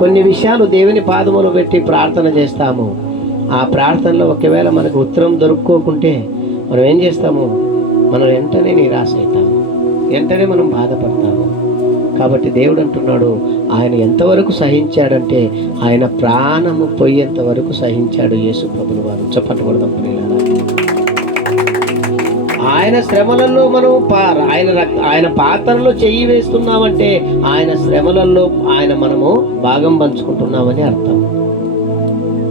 కొన్ని విషయాలు దేవుని పాదములు పెట్టి ప్రార్థన చేస్తాము. ఆ ప్రార్థనలో ఒకవేళ మనకు ఉత్తరం దొరుకుకోకుంటే మనం ఏం చేస్తాము? మనం వెంటనే నిరాశ అవుతాము, వెంటనే మనం బాధపడతాము. కాబట్టి దేవుడు అంటున్నాడు, ఆయన ఎంతవరకు సహించాడంటే ఆయన ప్రాణము పోయేంత వరకు సహించాడు యేసు ప్రభువు వారు. చెప్పట్టుకూడదాం పిల్లలారా. ఆయన శ్రమలలో మనం ఆయన పాత్రలో చెయ్యి వేస్తున్నామంటే ఆయన శ్రమలలో మనము భాగం పంచుకుంటున్నామని అర్థం.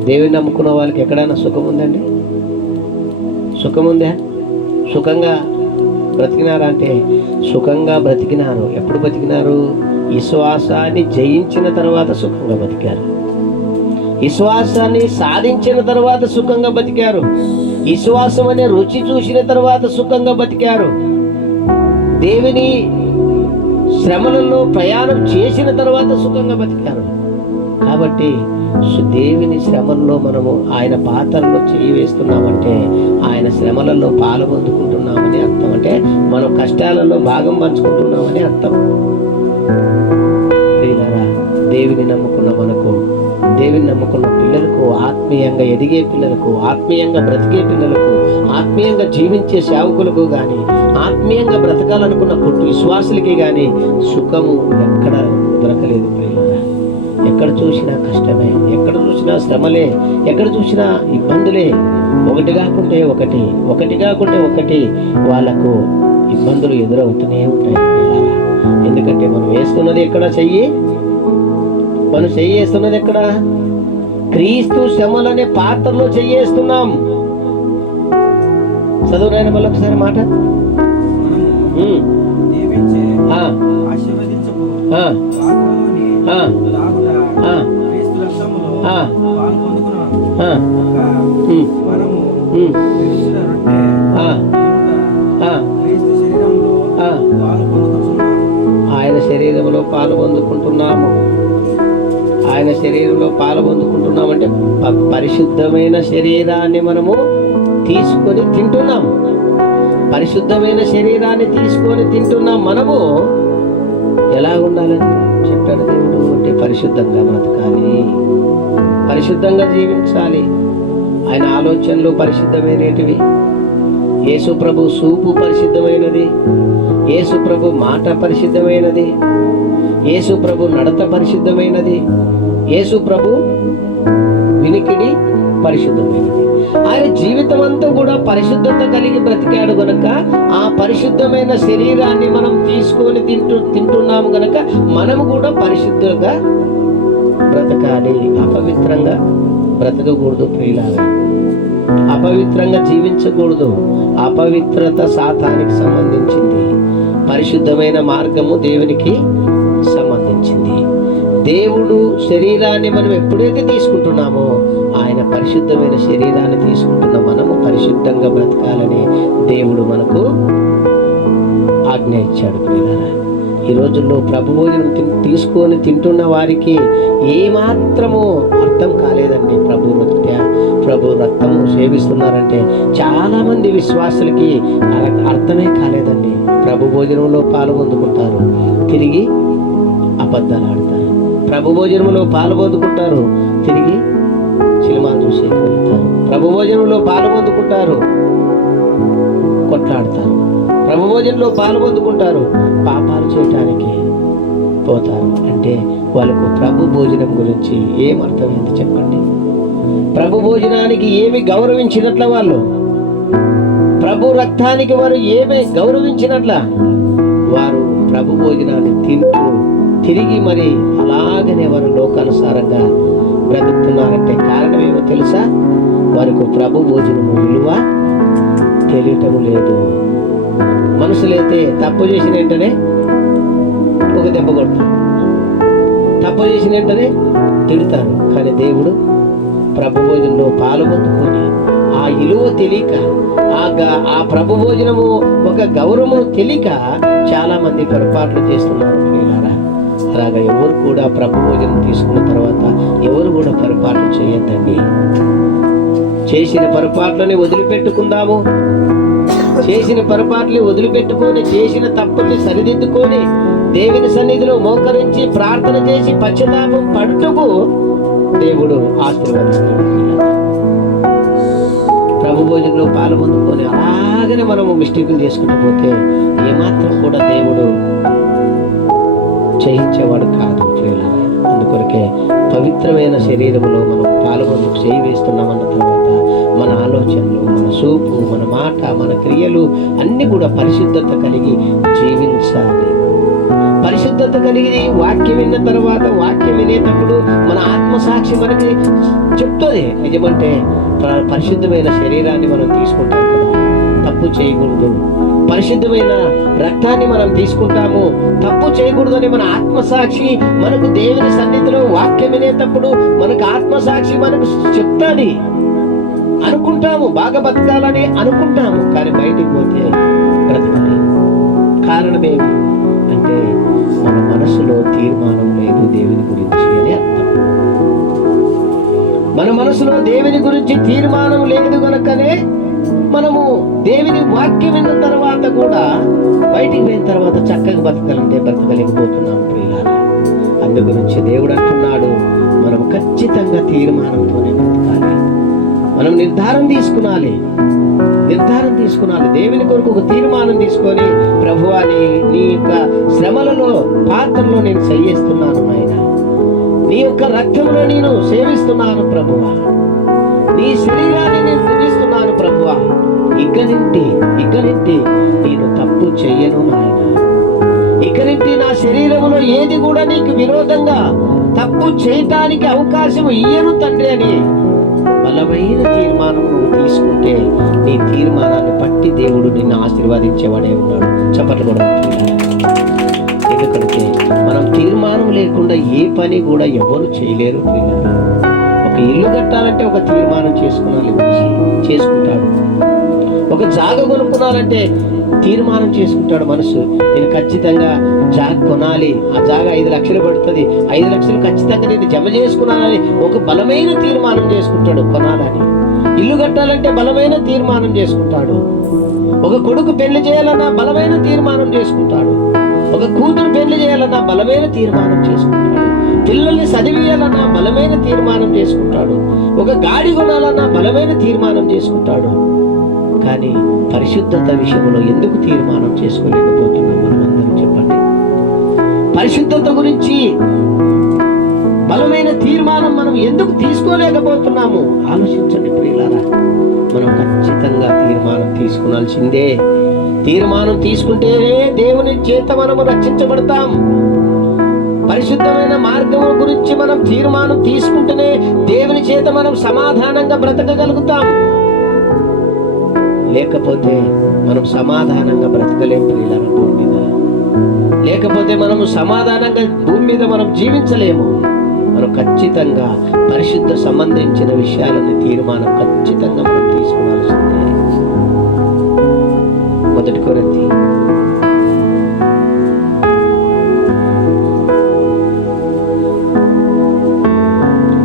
దేవుని నమ్ముకున్న వాళ్ళకి ఎక్కడైనా సుఖం ఉందండి? సుఖం ఉందా? సుఖంగా బ్రతికినారా అంటే సుఖంగా బ్రతికినారు. ఎప్పుడు బ్రతికినారు? విశ్వాసాన్ని జయించిన తర్వాత సుఖంగా బతికారు. విశ్వాసాన్ని సాధించిన తర్వాత సుఖంగా బతికారు. విశ్వాసం అనే రుచి చూసిన తర్వాత సుఖంగా బతికారు. దేవుని శ్రమలలో ప్రయాణం చేసిన తర్వాత సుఖంగా బతికారు. కాబట్టి దేవుని శ్రమల్లో మనము ఆయన పాత్రలో చేయి వేస్తున్నామంటే ఆయన శ్రమలలో పాలు పొందుకుంటున్నామని అర్థం. అంటే మనం కష్టాలలో భాగం పంచుకుంటున్నామని అర్థం. ప్రియులారా, దేవుని నమ్ముకున్న మనకు, దేవుని నమ్ముకున్న పిల్లలకు, ఆత్మీయంగా ఎదిగే పిల్లలకు, ఆత్మీయంగా బ్రతికే పిల్లలకు, ఆత్మీయంగా జీవించే సేవకులకు కానీ, ఆత్మీయంగా బ్రతకాలనుకున్న కొట్టు విశ్వాసులకి కానీ సుఖము ఎక్కడ దొరకలేదు. ప్రియులారా, ఎక్కడ చూసినా కష్టమే, ఎక్కడ చూసినా శ్రమలే, ఎక్కడ చూసినా ఇబ్బందులే. ఒకటి కాకుంటే ఒకటి, ఒకటి కాకుంటే ఒకటి వాళ్ళకు ఇబ్బందులు ఎదురవుతూనే ఉంటాయి. ఎందుకంటే మనం వేస్తున్నది ఎక్కడ చెయ్యి? మనం చెయ్యేస్తున్నది ఎక్కడ? క్రీస్తు శ్రమలనే పాత్రలో చెయ్యేస్తున్నాం. చదువునైనా మళ్ళీ ఒకసారి మాట. ఆయన శరీరంలో పాలు పొందుకుంటున్నాము. ఆయన శరీరంలో పాలు పొందుకుంటున్నామంటే పరిశుద్ధమైన శరీరాన్ని మనము తీసుకొని తింటున్నాం. పరిశుద్ధమైన శరీరాన్ని తీసుకొని తింటున్నాం. మనము ఎలా ఉండాలని చెప్పాడు దేవుడు అంటే పరిశుద్ధంగా బ్రతకాలి, పరిశుద్ధంగా జీవించాలి. ఆయన ఆలోచనలు పరిశుద్ధమైనటివి. యేసు ప్రభు చూపు పరిశుద్ధమైనది, యేసు ప్రభు మాట పరిశుద్ధమైనది, యేసు ప్రభు నడత పరిశుద్ధమైనది, యేసు ప్రభు వినికిడి పరిశుద్ధమైనది. ఆయన జీవితం అంతా కూడా పరిశుద్ధత కలిగి బ్రతికాడు గనక ఆ పరిశుద్ధమైన శరీరాన్ని మనం తీసుకొని తింటున్నాము గనక మనము కూడా పరిశుద్ధంగా బ్రతకాలి. అపవిత్రంగా బ్రతకకూడదు ప్రియులారా, అపవిత్రంగా జీవించకూడదు. అపవిత్రత సాతానికి సంబంధించింది, పరిశుద్ధమైన మార్గము దేవునికి సంబంధించింది. దేవుడు శరీరాన్ని మనం ఎప్పుడైతే తీసుకుంటున్నామో ఆయన పరిశుద్ధమైన శరీరాన్ని తీసుకుంటున్న మనము పరిశుద్ధంగా బ్రతకాలని దేవుడు మనకు ఆజ్ఞ ఇచ్చాడు ప్రియులారా. ఈ రోజుల్లో ప్రభు భోజనం తీసుకొని తింటున్న వారికి ఏమాత్రము అర్థం కాలేదండి. ప్రభు రక్తము సేవిస్తున్నారంటే చాలా మంది విశ్వాసులకి అర్థమే కాలేదండి. ప్రభు భోజనంలో పాలు పొందుకుంటారు, తిరిగి అబద్ధాలు ఆడతారు. ప్రభు భోజనంలో పాలు పొందుకుంటారు, తిరిగి సినిమాలు చూసి వెళ్తారు. ప్రభు భోజనంలో పాలు పొందుకుంటారు, కొట్లాడతారు. ప్రభు భోజనంలో పాలు పొందుకుంటారు, పాపాలు చేయటానికి పోతారు. అంటే వాళ్ళకు ప్రభు భోజనం గురించి ఏం అర్థమైంది చెప్పండి? ప్రభు భోజనానికి ఏమి గౌరవించినట్ల వాళ్ళు? ప్రభు రక్తానికి వారు ఏమి గౌరవించినట్ల? వారు ప్రభు భోజనాన్ని తింటూ తిరిగి మరి అలాగనే వారు లోకానుసారంగా బ్రతుకుతున్నారంటే కారణం ఏమో తెలుసా? వారికి ప్రభు భోజనము విలువ తెలియటము లేదు. మనుషులైతే తప్పు చేసిన వెంటనే ఒక దెబ్బ కొడతారు, తప్పు చేసిన వెంటనే తిడతారు. కానీ దేవుడు ప్రభు భోజనంలో పాలు పొందుకొని ఆ విలువ తెలియక, ఆ ప్రభు భోజనము ఒక గౌరవము తెలియక చాలా మంది పొరపాట్లు చేస్తున్నారు ప్రియులారా. అలాగా ఎవరు కూడా ప్రభు భోజనం తీసుకున్న తర్వాత ఎవరు కూడా పొరపాట్లు చేయొద్దండి. చేసిన పొరపాట్లని వదిలిపెట్టుకుందాము. చేసిన పొరపాట్లని వదిలిపెట్టుకొని చేసిన తప్పుల్ని సరిదిద్దుకొని దేవుని సన్నిధిలో మోకరించి ప్రార్థన చేసి పశ్చాత్తాపం పడుటకు దేవుడు ఆశీర్వదిస్తాడు. ప్రభు భోజనంలో పాల్పొందుకొని అలాగనే మనము మిస్టేకులు చేసుకుంటూ పోతే ఏమాత్రం కూడా దేవుడు చేయించేవాడు కాదు. అందుకొరకే పవిత్రమైన శరీరంలో మనం పాల్గొందుకు చేయి వేస్తున్నామన్న తర్వాత మన ఆలోచనలు, మన చూపు, మన మాట, మన క్రియలు అన్నీ కూడా పరిశుద్ధత కలిగి జీవించాలి. పరిశుద్ధత కలిగి వాక్యం విన్న తర్వాత, వాక్యం వినేటప్పుడు మన ఆత్మసాక్షి మనకి చెప్తుంది. నిజమంటే పరిశుద్ధమైన శరీరాన్ని మనం తీసుకుంటాం కదా, తప్పు చేయకూడదు. పరిశుద్ధమైన రక్తాన్ని మనం తీసుకుంటాము, తప్పు చేయకూడదని మన ఆత్మసాక్షి మనకు దేవుని సన్నిధిలో వాక్యం వినేటప్పుడు మనకు ఆత్మసాక్షి మనకు చెప్తాది. అనుకుంటాము బాగా బతకాలని అనుకుంటాము, కానీ బయటికి పోతే బ్రతకాలి. కారణమేమి అంటే మన మనసులో తీర్మానం లేదు దేవుని గురించి అని అర్థం. మన మనసులో దేవుని గురించి తీర్మానం లేదు గనుకనే మనము దేవుని వాక్యం విన్న తర్వాత కూడా బయటికి పోయిన తర్వాత చక్కగా బ్రతకలేకపోతున్నాం ప్రియులారా. అందు గురించి దేవుడు అంటున్నాడు, మనం ఖచ్చితంగా తీర్మానంతోనే బ్రతకాలి. మనం నిర్ధారం తీసుకునాలి. దేవుని కొరకు ఒక తీర్మానం తీసుకొని, ప్రభువా నీ యొక్క శ్రమలలో పాత్రలో నేను సయ్యేస్తున్నాను నాయన, నీ యొక్క రక్తంలో నేను సేవిస్తున్నాను ప్రభువా, నీ శరీరాన్ని నేను పూజిస్తున్నాను ప్రభువా, ఇక నుండి నేను తప్పు చెయ్యను నాయన, ఇక నుండి నా శరీరంలో ఏది కూడా నీకు విరోధంగా తప్పు చేయటానికి అవకాశం ఇయ్యను తండ్రి అని బలమైన తీర్మానం నువ్వు తీసుకుంటే నీ తీర్మానాన్ని బట్టి దేవుడు నిన్ను ఆశీర్వదించేవాడే ఉన్నాడు. చప్పట్లు కూడా. ఎందుకంటే మనం తీర్మానం లేకుండా ఏ పని కూడా ఎవరు చేయలేరు. ఒక ఇల్లు కట్టాలంటే ఒక తీర్మానం చేసుకుంటాడు. ఒక జాగ కొనుక్కున్నారంటే తీర్మానం చేసుకుంటాడు మనసు. నేను ఖచ్చితంగా జాగ కొనాలి, ఆ జాగ 5 లక్షలు పడుతుంది, 5 లక్షలు ఖచ్చితంగా నేను జమ చేసుకున్నానని ఒక బలమైన తీర్మానం చేసుకుంటాడు కొనాలని. ఇల్లు కట్టాలంటే బలమైన తీర్మానం చేసుకుంటాడు. ఒక కొడుకు పెళ్లి చేయాలన్నా బలమైన తీర్మానం చేసుకుంటాడు. ఒక కూతురు పెళ్లి చేయాలన్నా బలమైన తీర్మానం చేసుకుంటాడు. పిల్లల్ని చదివియాలన్నా బలమైన తీర్మానం చేసుకుంటాడు. ఒక గాడి కొనాలన్నా బలమైన తీర్మానం చేసుకుంటాడు. కానీ పరిశుద్ధత విషయంలో ఎందుకు తీర్మానం చేసుకోలేకపోతున్నాం మనం అందరం చెప్పండి. పరిశుద్ధత గురించి బలమైన తీర్మానం మనం ఎందుకు తీసుకోలేకపోతున్నాము ఆలోచించండి ప్రియులారా. మనం ఖచ్చితంగా తీర్మానం తీసుకునాల్సిందే. తీర్మానం తీసుకుంటేనే దేవుని చేత మనము రక్షించబడతాం. పరిశుద్ధమైన మార్గం గురించి మనం తీర్మానం తీసుకుంటేనే దేవుని చేత మనం సమాధానంగా బ్రతకగలుగుతాం. లేకపోతే మనం సమాధానంగా బ్రతకలేం ప్రియులారా భూమి మీద. లేకపోతే మనము సమాధానంగా భూమి మీద మనం జీవించలేము. మనం ఖచ్చితంగా పరిశుద్ధ సంబంధించిన విషయాలని తీర్మానం ఖచ్చితంగా మనం తీసుకునాల్సిందే. 1 కొరింథీ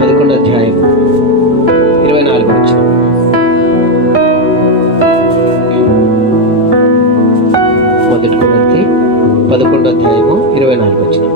11వ అధ్యాయం 24వ వచనం. 1 కొరింథీ 11వ అధ్యాయము 24వ వచనం.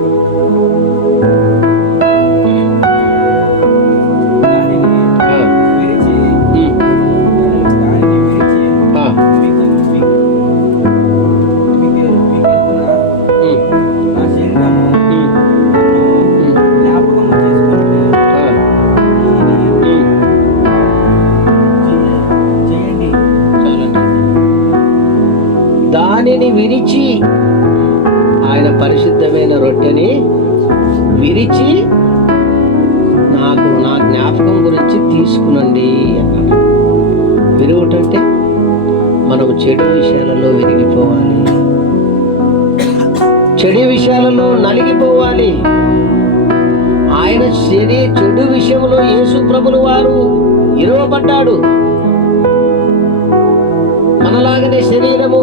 దానిని విరిచి, ఆయన పరిశుద్ధమైన రొట్టెని విరిచి నాకు నా జ్ఞాపకం గురించి తీసుకునండి అన్నాడు. విరుగుటంటే మనం చెడు విషయాలలో విరిగిపోవాలి, చెడు విషయాలలో నలిగిపోవాలి. ఆయన చెడు విషయంలో యేసు ప్రభుల వారు ఇరవబడ్డాడు. మనలాగనే శరీరము,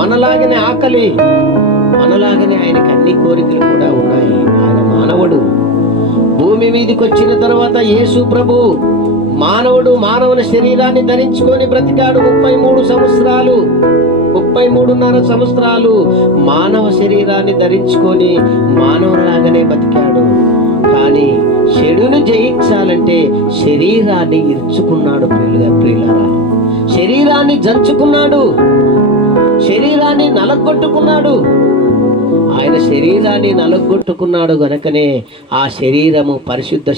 మనలాగనే ఆకలి, మనలాగనే ఆయనకి అన్ని కోరికలు కూడా ఉన్నాయి. ఆయన మానవుడు. భూమి మీదకి వచ్చిన తర్వాత యేసు ప్రభు మానవుని శరీరాన్ని ధరించుకొని బ్రతికాడు 33 సంవత్సరాలు. 33.5 సంవత్సరాలు మానవ శరీరాన్ని ధరించుకొని మానవులాగానే బతికాడు. కానీ చెడును జయించాలంటే శరీరాన్ని ఇరుచుకున్నాడు. ప్రియులారా, శరీరాన్ని జంచుకున్నాడు, శరీరాన్ని నలగొట్టుకున్నాడు. ఆయన శరీరాన్ని నలగొట్టుకున్నాడు గనుకనే ఆ శరీరము పరిశుద్ధ